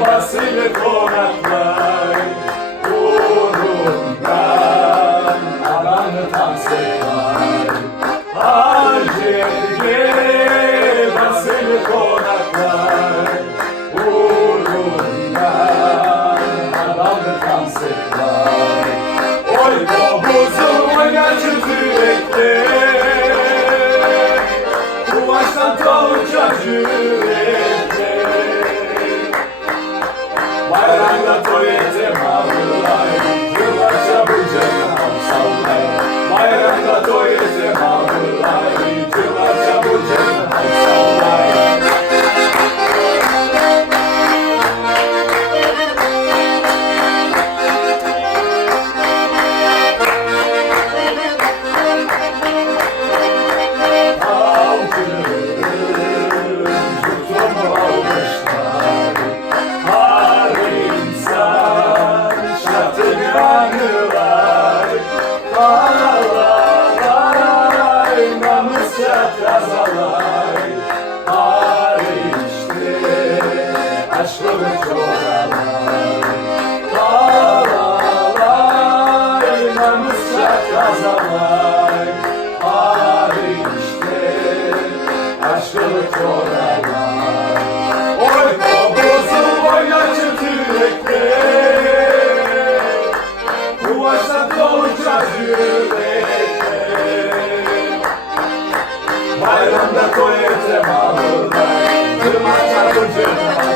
Basile vay Oy babozum oyna çıtı bekle Kumaştan tavuk acı Bayrağında toyete mavlay kazanmak Abi işte. Aşkını korumak. Oy kobuzu oynacı türekte Kumaşla doğacak yürekte. Bayramda koyacağım ağırda Kırmaca ucuna